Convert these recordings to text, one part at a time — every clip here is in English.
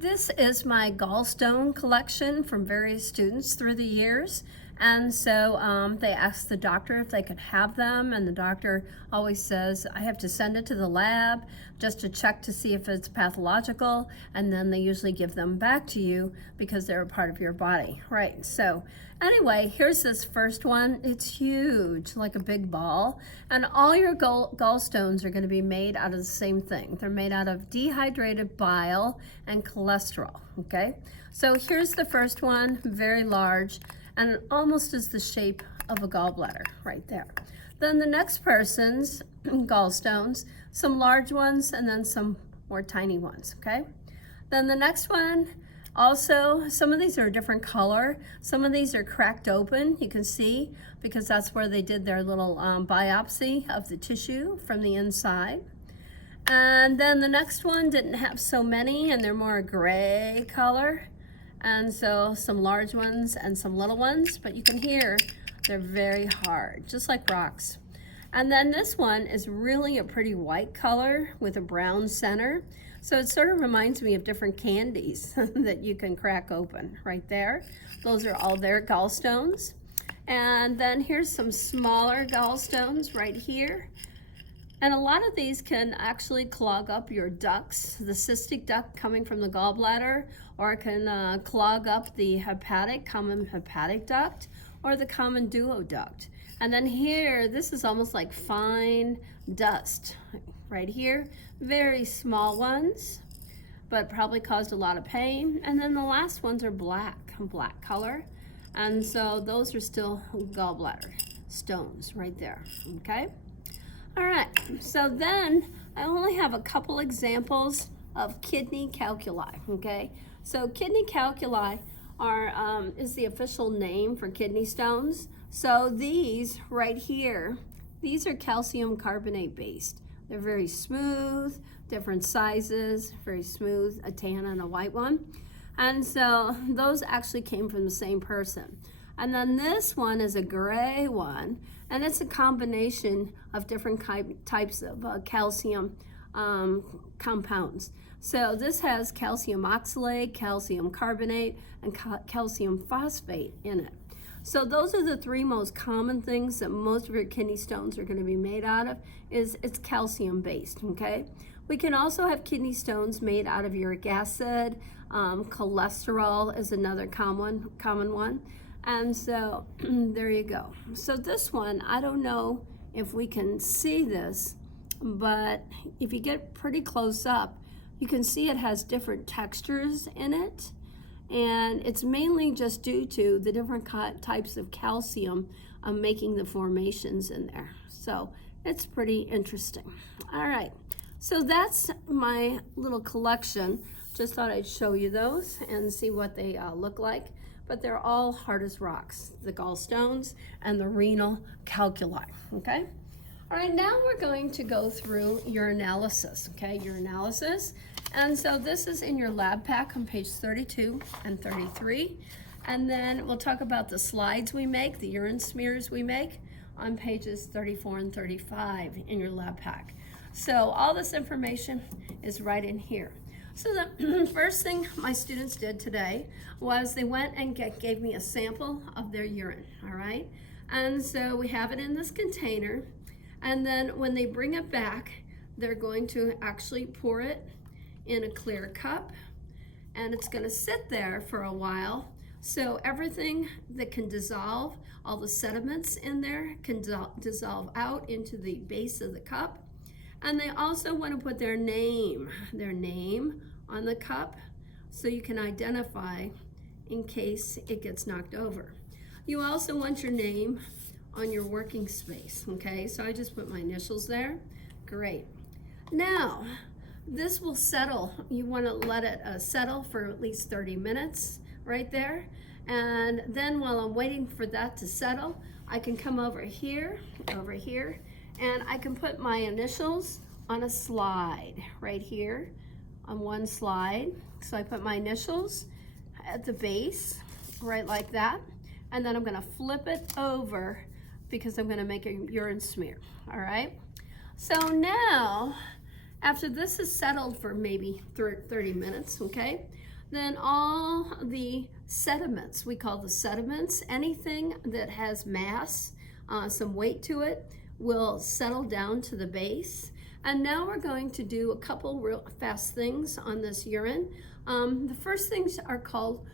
This is my gallstone collection from various students through the years. And so they asked the doctor if they could have them, and the doctor always says, I have to send it to the lab just to check to see if it's pathological, and then they usually give them back to you because they're a part of your body, right? So anyway, here's this first one. It's huge, like a big ball, and all your gallstones are going to be made out of the same thing. They're made out of dehydrated bile and cholesterol, okay? So here's the first one, very large, and almost is the shape of a gallbladder right there. Then the next person's gallstones, some large ones and then some more tiny ones, okay? Then the next one, also, some of these are a different color. Some of these are cracked open, you can see, because that's where they did their little biopsy of the tissue from the inside. And then the next one didn't have so many, and they're more gray color. And so some large ones and some little ones, but you can hear they're very hard, just like rocks. And then this one is really a pretty white color with a brown center. So it sort of reminds me of different candies that you can crack open right there. Those are all their gallstones. And then here's some smaller gallstones right here. And a lot of these can actually clog up your ducts, the cystic duct coming from the gallbladder, or it can clog up the common hepatic duct, or the common duoduct. And then here, this is almost like fine dust right here. Very small ones, but probably caused a lot of pain. And then the last ones are black color. And so those are still gallbladder stones right there, okay? All right, so then I only have a couple examples of kidney calculi, okay? So kidney calculi is the official name for kidney stones. So these right here, these are calcium carbonate based. They're very smooth, different sizes, very smooth, a tan and a white one. And so those actually came from the same person. And then this one is a gray one, and it's a combination of different types of calcium compounds. So this has calcium oxalate, calcium carbonate, and calcium phosphate in it. So those are the three most common things that most of your kidney stones are going to be made out of. It's calcium based, okay? We can also have kidney stones made out of uric acid. Cholesterol is another common one. And so there you go. So this one, I don't know if we can see this, but if you get pretty close up, you can see it has different textures in it. And it's mainly just due to the different types of calcium making the formations in there. So it's pretty interesting. All right, so that's my little collection. Just thought I'd show you those and see what they look like. But they're all hard as rocks, the gallstones and the renal calculi, okay? All right, now we're going to go through urinalysis, okay? Urinalysis. And so this is in your lab pack on page 32 and 33. And then we'll talk about the slides we make, the urine smears we make on pages 34 and 35 in your lab pack. So all this information is right in here. So the first thing my students did today was they went and gave me a sample of their urine, all right? And so we have it in this container. And then when they bring it back, they're going to actually pour it in a clear cup, and it's going to sit there for a while. So everything that can dissolve, all the sediments in there can dissolve out into the base of the cup. And they also want to put their name on the cup so you can identify in case it gets knocked over. You also want your name on your working space, okay? So I just put my initials there. Great. Now, this will settle. You want to let it settle for at least 30 minutes right there. And then while I'm waiting for that to settle, I can come over here, and I can put my initials on a slide right here on one slide. So I put my initials at the base, right like that. And then I'm going to flip it over because I'm going to make a urine smear, all right? So now, after this is settled for maybe 30 minutes, okay, then all the sediments, we call the sediments, anything that has mass, some weight to it, will settle down to the base. And now we're going to do a couple real fast things on this urine. The first things are called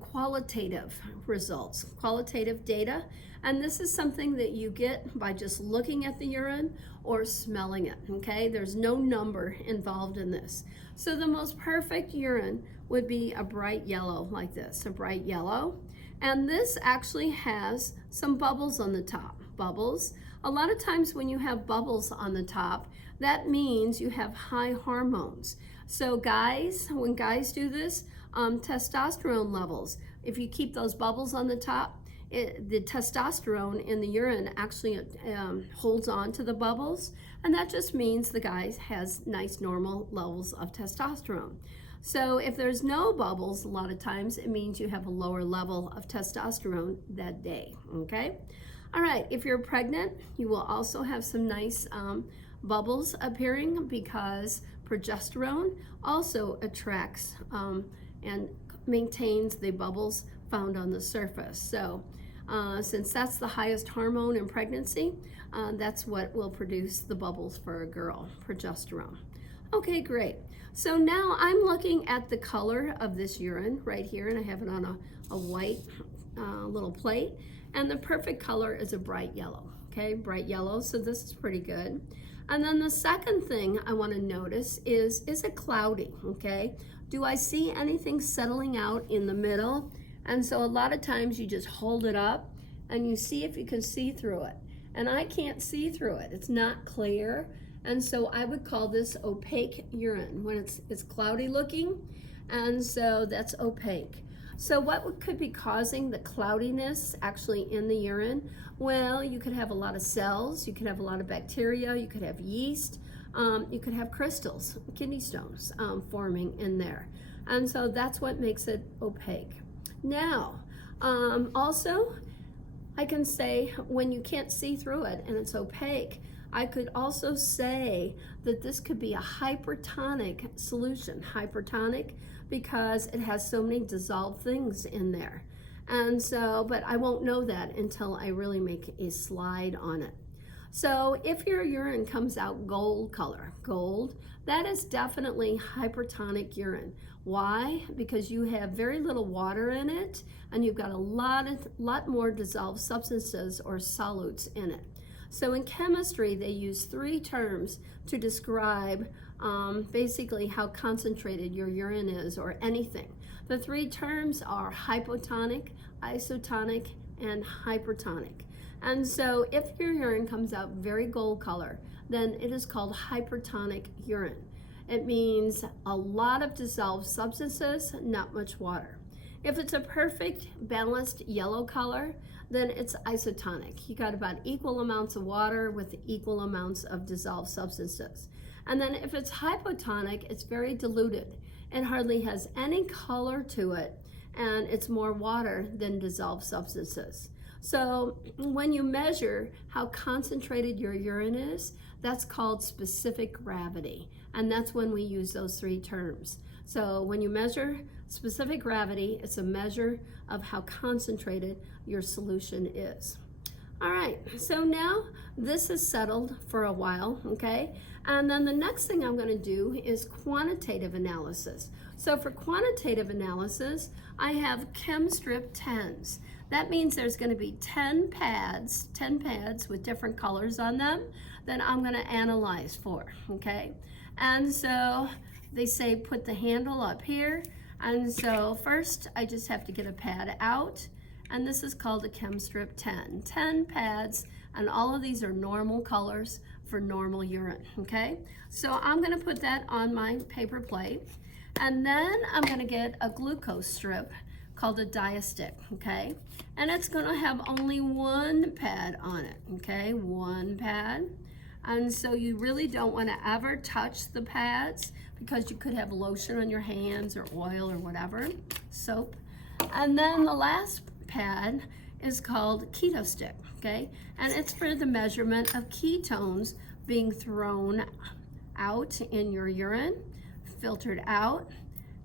qualitative results, qualitative data. And this is something that you get by just looking at the urine or smelling it, okay? There's no number involved in this. So the most perfect urine would be a bright yellow like this, a bright yellow. And this actually has some bubbles on the top, bubbles. A lot of times when you have bubbles on the top, that means you have high hormones. So guys, when guys do this, testosterone levels, if you keep those bubbles on the top, the testosterone in the urine actually holds on to the bubbles, and that just means the guy has nice normal levels of testosterone. So if there's no bubbles, a lot of times it means you have a lower level of testosterone that day, okay? All right, if you're pregnant, you will also have some nice bubbles appearing because progesterone also attracts and maintains the bubbles found on the surface. So since that's the highest hormone in pregnancy, that's what will produce the bubbles for a girl, progesterone. Okay, great. So now I'm looking at the color of this urine right here, and I have it on a white little plate, and the perfect color is a bright yellow, okay, bright yellow, so this is pretty good. And then the second thing I want to notice is it cloudy, okay? Do I see anything settling out in the middle? And so a lot of times you just hold it up and you see if you can see through it. And I can't see through it. It's not clear. And so I would call this opaque urine when it's cloudy looking. And so that's opaque. So what could be causing the cloudiness actually in the urine? Well, you could have a lot of cells, you could have a lot of bacteria, you could have yeast, you could have crystals, kidney stones forming in there. And so that's what makes it opaque. Now, also, I can say when you can't see through it and it's opaque, I could also say that this could be a hypertonic solution. Hypertonic because it has so many dissolved things in there. And so, but I won't know that until I really make a slide on it. So if your urine comes out gold color, gold, that is definitely hypertonic urine. Why? Because you have very little water in it and you've got a lot more dissolved substances or solutes in it. So in chemistry, they use 3 terms to describe basically how concentrated your urine is or anything. The 3 terms are hypotonic, isotonic, and hypertonic. And so if your urine comes out very gold color, then it is called hypertonic urine. It means a lot of dissolved substances, not much water. If it's a perfect balanced yellow color, then it's isotonic. You got about equal amounts of water with equal amounts of dissolved substances. And then if it's hypotonic, it's very diluted. It hardly has any color to it, and it's more water than dissolved substances. So when you measure how concentrated your urine is, that's called specific gravity. And that's when we use those 3 terms. So when you measure specific gravity, it's a measure of how concentrated your solution is. All right, so now this is settled for a while, okay? And then the next thing I'm going to do is quantitative analysis. So for quantitative analysis, I have ChemStrip 10s. That means there's going to be 10 pads with different colors on them that I'm going to analyze for, okay? And so they say put the handle up here. And so first I just have to get a pad out, and this is called a ChemStrip 10. 10 pads, and all of these are normal colors for normal urine, okay? So I'm gonna put that on my paper plate, and then I'm gonna get a glucose strip called a diastick, okay? And it's gonna have only 1 pad on it, okay? 1 pad. And so you really don't wanna ever touch the pads because you could have lotion on your hands or oil or whatever, soap. And then the last pad is called keto stick, okay? And it's for the measurement of ketones being thrown out in your urine, filtered out,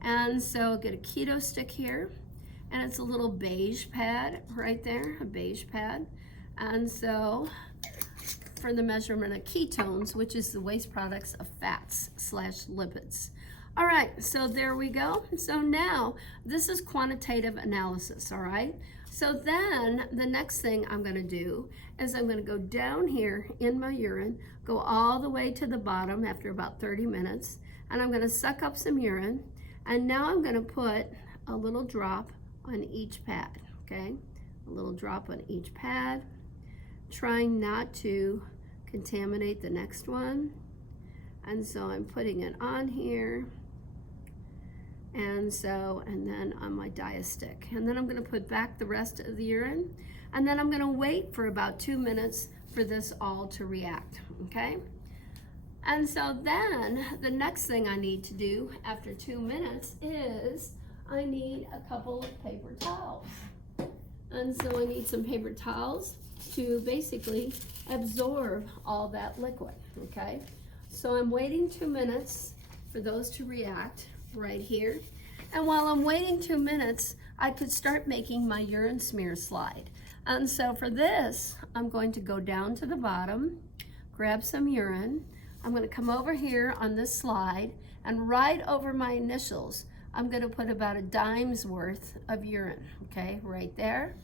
And so get a keto stick here, and it's a little beige pad right there, a beige pad. And so for the measurement of ketones, which is the waste products of fats / lipids. All right, so there we go. So now this is quantitative analysis, all right? So then the next thing I'm gonna do is I'm gonna go down here in my urine, go all the way to the bottom after about 30 minutes, and I'm gonna suck up some urine, and now I'm gonna put a little drop on each pad, okay? A little drop on each pad, trying not to contaminate the next one. And so I'm putting it on here. And then on my diastick. And then I'm gonna put back the rest of the urine. And then I'm gonna wait for about 2 minutes for this all to react, okay? And so then the next thing I need to do after 2 minutes is I need a couple of paper towels. And so I need some paper towels to basically absorb all that liquid, okay? So I'm waiting 2 minutes for those to react right here. And while I'm waiting 2 minutes, I could start making my urine smear slide. And so for this, I'm going to go down to the bottom, grab some urine. I'm going to come over here on this slide, and right over my initials, I'm going to put about a dime's worth of urine, okay, right there,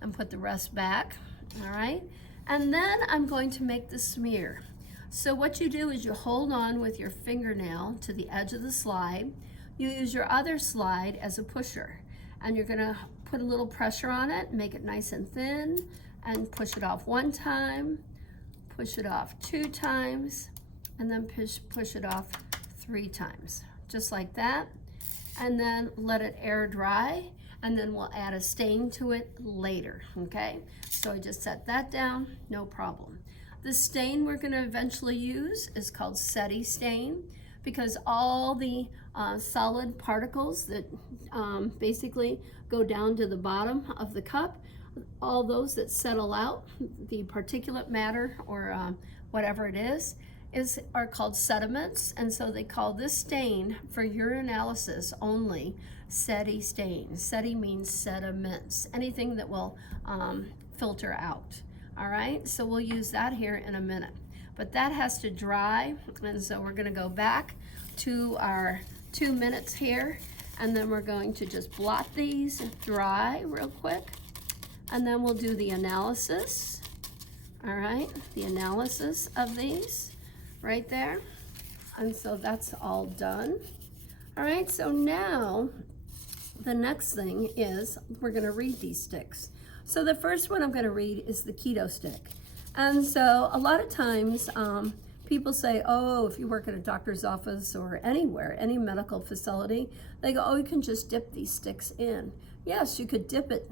and put the rest back, all right? And then I'm going to make the smear. So what you do is you hold on with your fingernail to the edge of the slide. You use your other slide as a pusher, and you're gonna put a little pressure on it, make it nice and thin, and push it off 1 time, push it off 2 times, and then push it off 3 times, just like that. And then let it air dry, and then we'll add a stain to it later, okay? So I just set that down, no problem. The stain we're gonna eventually use is called SETI stain, because all the solid particles that basically go down to the bottom of the cup, all those that settle out, the particulate matter or whatever it is are called sediments, and so they call this stain for urinalysis only SETI stain. SETI means sediments, anything that will filter out. All right, so we'll use that here in a minute. But that has to dry, and so we're gonna go back to our 2 minutes here, and then we're going to just blot these dry real quick, and then we'll do the analysis. All right, the analysis of these right there. And so that's all done. All right, so now the next thing is we're gonna read these sticks. So the first one I'm gonna read is the keto stick. And so a lot of times people say, oh, if you work at a doctor's office or anywhere, any medical facility, they go, oh, you can just dip these sticks in. Yes, you could dip it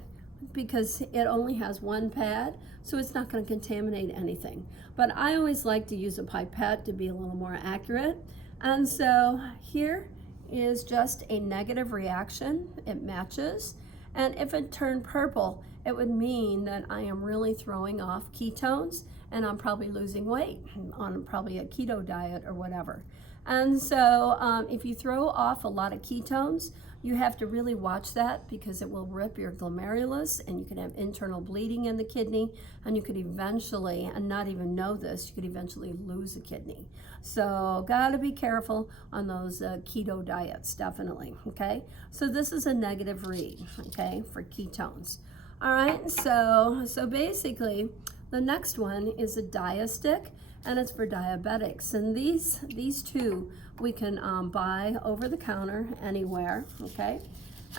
because it only has 1 pad, so it's not gonna contaminate anything. But I always like to use a pipette to be a little more accurate. And so here is just a negative reaction. It matches. And if it turned purple, it would mean that I am really throwing off ketones and I'm probably losing weight on probably a keto diet or whatever. And so if you throw off a lot of ketones, you have to really watch that because it will rip your glomerulus and you can have internal bleeding in the kidney, and you could eventually, and not even know this, you could eventually lose a kidney. So gotta be careful on those keto diets, definitely, okay? So this is a negative read, okay, for ketones. All right, so basically the next one is a diastick, and it's for diabetics. And these two we can buy over the counter anywhere, okay?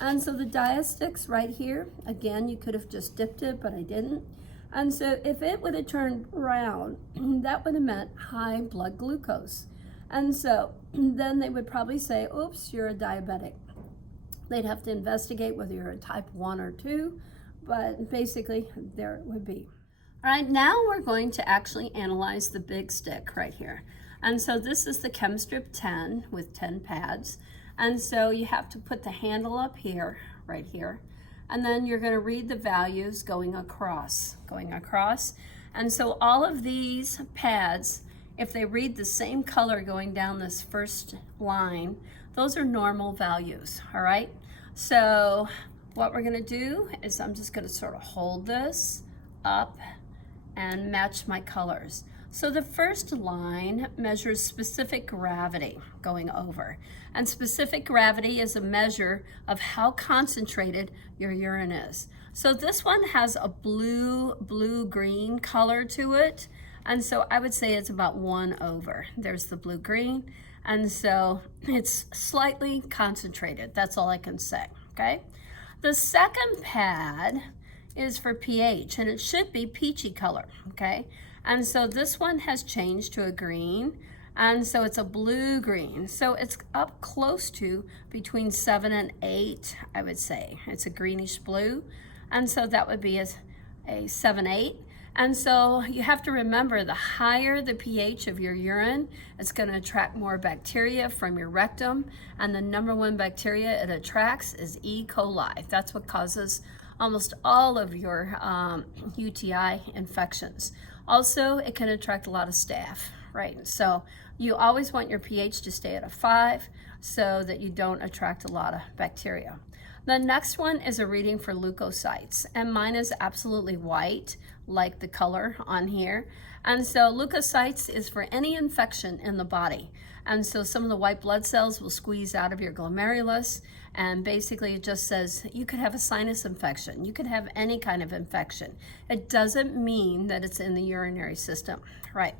And so the diastick's right here. Again, you could have just dipped it, but I didn't. And so if it would have turned brown, that would have meant high blood glucose. And so then they would probably say, oops, you're a diabetic. They'd have to investigate whether you're a type 1 or 2, but basically there it would be. All right, now we're going to actually analyze the big stick right here. And so this is the ChemStrip 10 with 10 pads. And so you have to put the handle up here, right here. And then you're gonna read the values going across. And so all of these pads, if they read the same color going down this first line, Those are normal values, all right? So what we're gonna do is I'm just gonna sort of hold this up and match my colors. So the first line measures specific gravity going over. And specific gravity is a measure of how concentrated your urine is. So this one has a blue-green color to it. And so I would say it's about 1 over. There's the blue-green. And so it's slightly concentrated. That's all I can say, okay? The second pad is for pH, and it should be peachy color, okay? And so this one has changed to a green, and so it's a blue-green. So it's up close to between 7 and 8, I would say. It's a greenish blue, and so that would be a 7-8. And so you have to remember, the higher the pH of your urine, it's going to attract more bacteria from your rectum, and the number one bacteria it attracts is E. coli. That's what causes almost all of your UTI infections. Also, it can attract a lot of staph, right? So you always want your pH to stay at a 5 so that you don't attract a lot of bacteria. The next one is a reading for leukocytes, and mine is absolutely white, like the color on here. And so leukocytes is for any infection in the body. And so some of the white blood cells will squeeze out of your glomerulus, and basically it just says you could have a sinus infection, you could have any kind of infection. It doesn't mean that it's in the urinary system, right?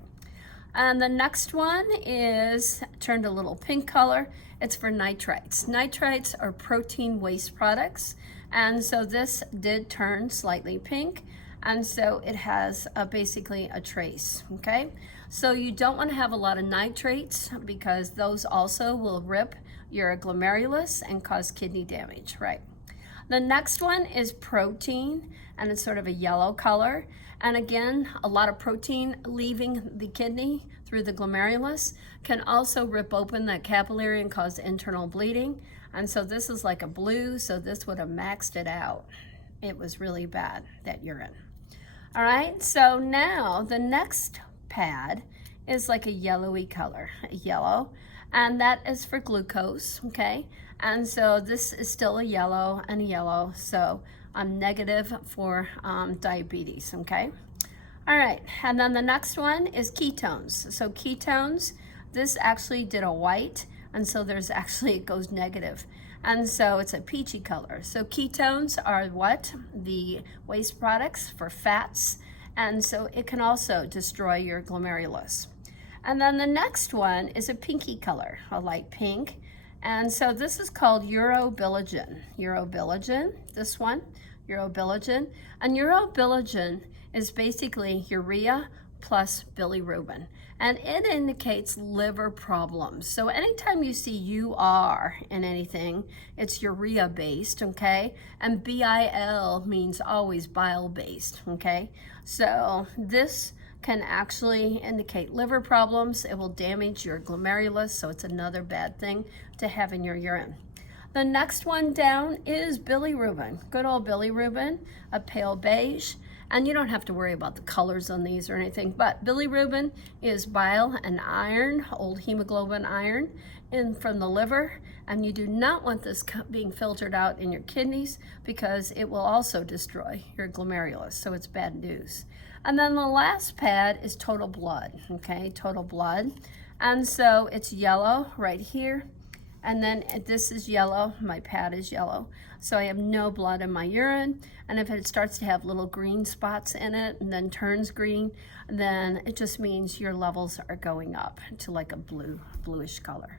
And the next one is turned a little pink color. It's for nitrites. Nitrites are protein waste products, and so this did turn slightly pink, and so it has basically a trace, okay? So you don't want to have a lot of nitrates because those also will rip your glomerulus and cause kidney damage, right? The next one is protein, and it's sort of a yellow color. And again, a lot of protein leaving the kidney through the glomerulus can also rip open that capillary and cause internal bleeding. And so this is like a blue, so this would have maxed it out. It was really bad, that urine. All right, so now the next pad is like a yellowy color, a yellow, and that is for glucose, okay? And so this is still a yellow and a yellow, so I'm negative for diabetes, okay? All right, and then the next one is ketones. So ketones, this actually did a white, and so there's actually, it goes negative. And so it's a peachy color. So ketones are what? The waste products for fats, and so it can also destroy your glomerulus. And then the next one is a pinky color, a light pink. And so this is called urobilinogen. Urobilinogen, this one, urobilinogen. And urobilinogen is basically urea plus bilirubin. And it indicates liver problems. So anytime you see UR in anything, it's urea based, okay? And BIL means always bile based, okay? So this can actually indicate liver problems. It will damage your glomerulus, so it's another bad thing to have in your urine. The next one down is bilirubin, good old bilirubin, a pale beige. And you don't have to worry about the colors on these or anything, but bilirubin is bile and iron, old hemoglobin iron, from the liver, and you do not want this being filtered out in your kidneys because it will also destroy your glomerulus, so it's bad news. And then the last pad is total blood, okay, total blood. And so it's yellow right here, and then this is yellow, my pad is yellow. So I have no blood in my urine, and if it starts to have little green spots in it and then turns green, then it just means your levels are going up to like a bluish color.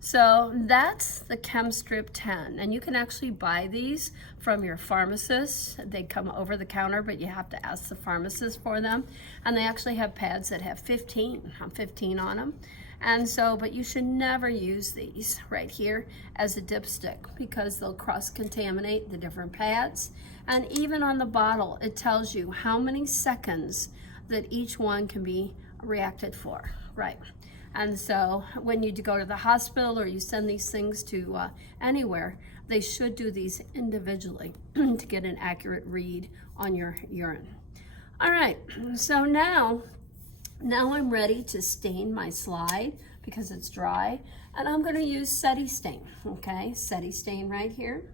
So that's the ChemStrip 10, and you can actually buy these from your pharmacist. They come over the counter, but you have to ask the pharmacist for them, and they actually have pads that have 15 on them. And so, but you should never use these right here as a dipstick because they'll cross-contaminate the different pads. And even on the bottle, it tells you how many seconds that each one can be reacted for, right? And so when you go to the hospital or you send these things to anywhere, they should do these individually to get an accurate read on your urine. All right, so now I'm ready to stain my slide because it's dry. And I'm gonna use Seti stain, okay? Seti stain right here.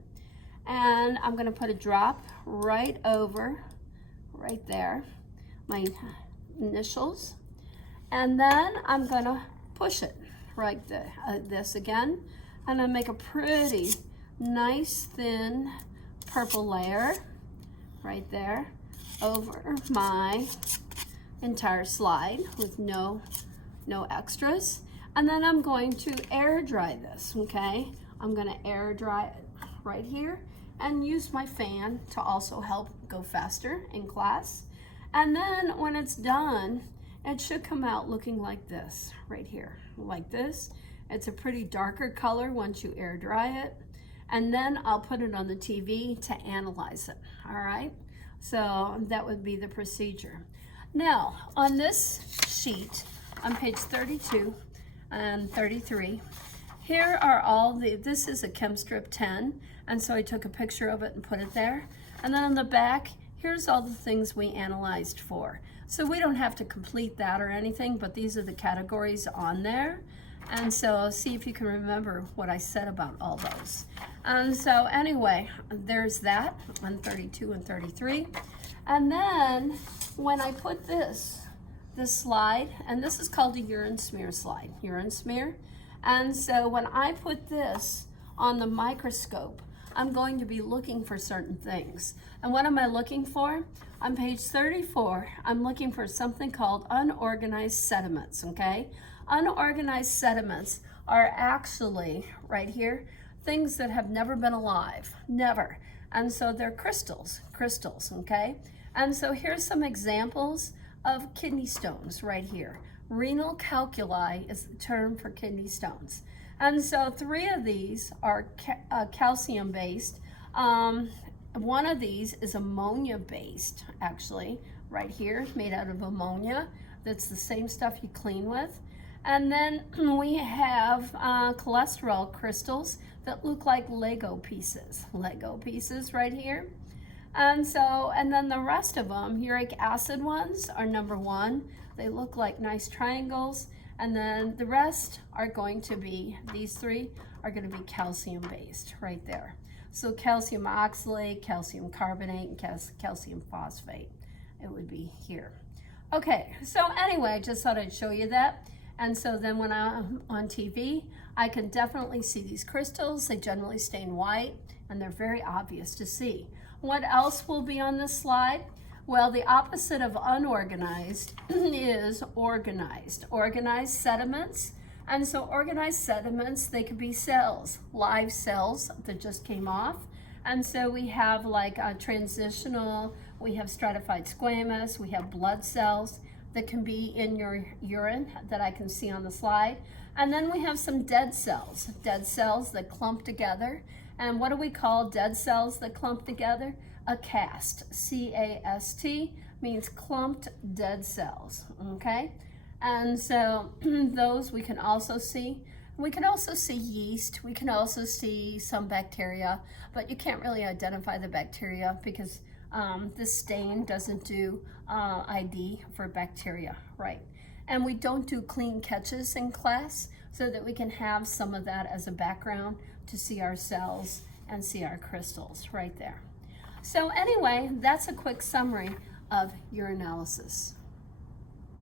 And I'm gonna put a drop right over, right there, my initials. And then I'm gonna push it right this again. And I make a pretty nice thin purple layer right there over my entire slide with no extras. And then I'm going to air dry this, okay? I'm gonna air dry it right here and use my fan to also help go faster in class. And then when it's done, it should come out looking like this right here, like this. It's a pretty darker color once you air dry it. And then I'll put it on the TV to analyze it, all right? So that would be the procedure. Now, on this sheet, on page 32 and 33, here are all this is a Chem Strip 10, and so I took a picture of it and put it there. And then on the back, here's all the things we analyzed for. So we don't have to complete that or anything, but these are the categories on there. And so see if you can remember what I said about all those. And so anyway, there's that on 32 and 33. And then when I put this slide, and this is called a urine smear slide, urine smear. And so when I put this on the microscope, I'm going to be looking for certain things. And what am I looking for? On page 34, I'm looking for something called unorganized sediments, okay? Unorganized sediments are actually, right here, things that have never been alive, never. And so they're crystals, okay? And so here's some examples of kidney stones right here. Renal calculi is the term for kidney stones. And so 3 of these are calcium-based. One of these is ammonia-based, actually, right here, made out of ammonia. That's the same stuff you clean with. And then we have cholesterol crystals that look like Lego pieces right here. And so, and then the rest of them, uric acid ones are number 1. They look like nice triangles. And then the rest are going to be, these 3 are going to be calcium based right there. So calcium oxalate, calcium carbonate, and calcium phosphate, it would be here. Okay, so anyway, I just thought I'd show you that. And so then when I'm on TV, I can definitely see these crystals. They generally stain white, and they're very obvious to see. What else will be on this slide? Well, the opposite of unorganized is organized. Organized sediments. And so organized sediments, they could be cells, live cells that just came off. And so we have like a transitional, we have stratified squamous, we have blood cells that can be in your urine that I can see on the slide. And then we have some dead cells that clump together. And what do we call dead cells that clump together? A cast, C-A-S-T, means clumped dead cells, okay? And so those we can also see. We can also see yeast, we can also see some bacteria, but you can't really identify the bacteria because this stain doesn't do ID for bacteria, right? And we don't do clean catches in class so that we can have some of that as a background to see our cells and see our crystals right there. So anyway, that's a quick summary of urinalysis.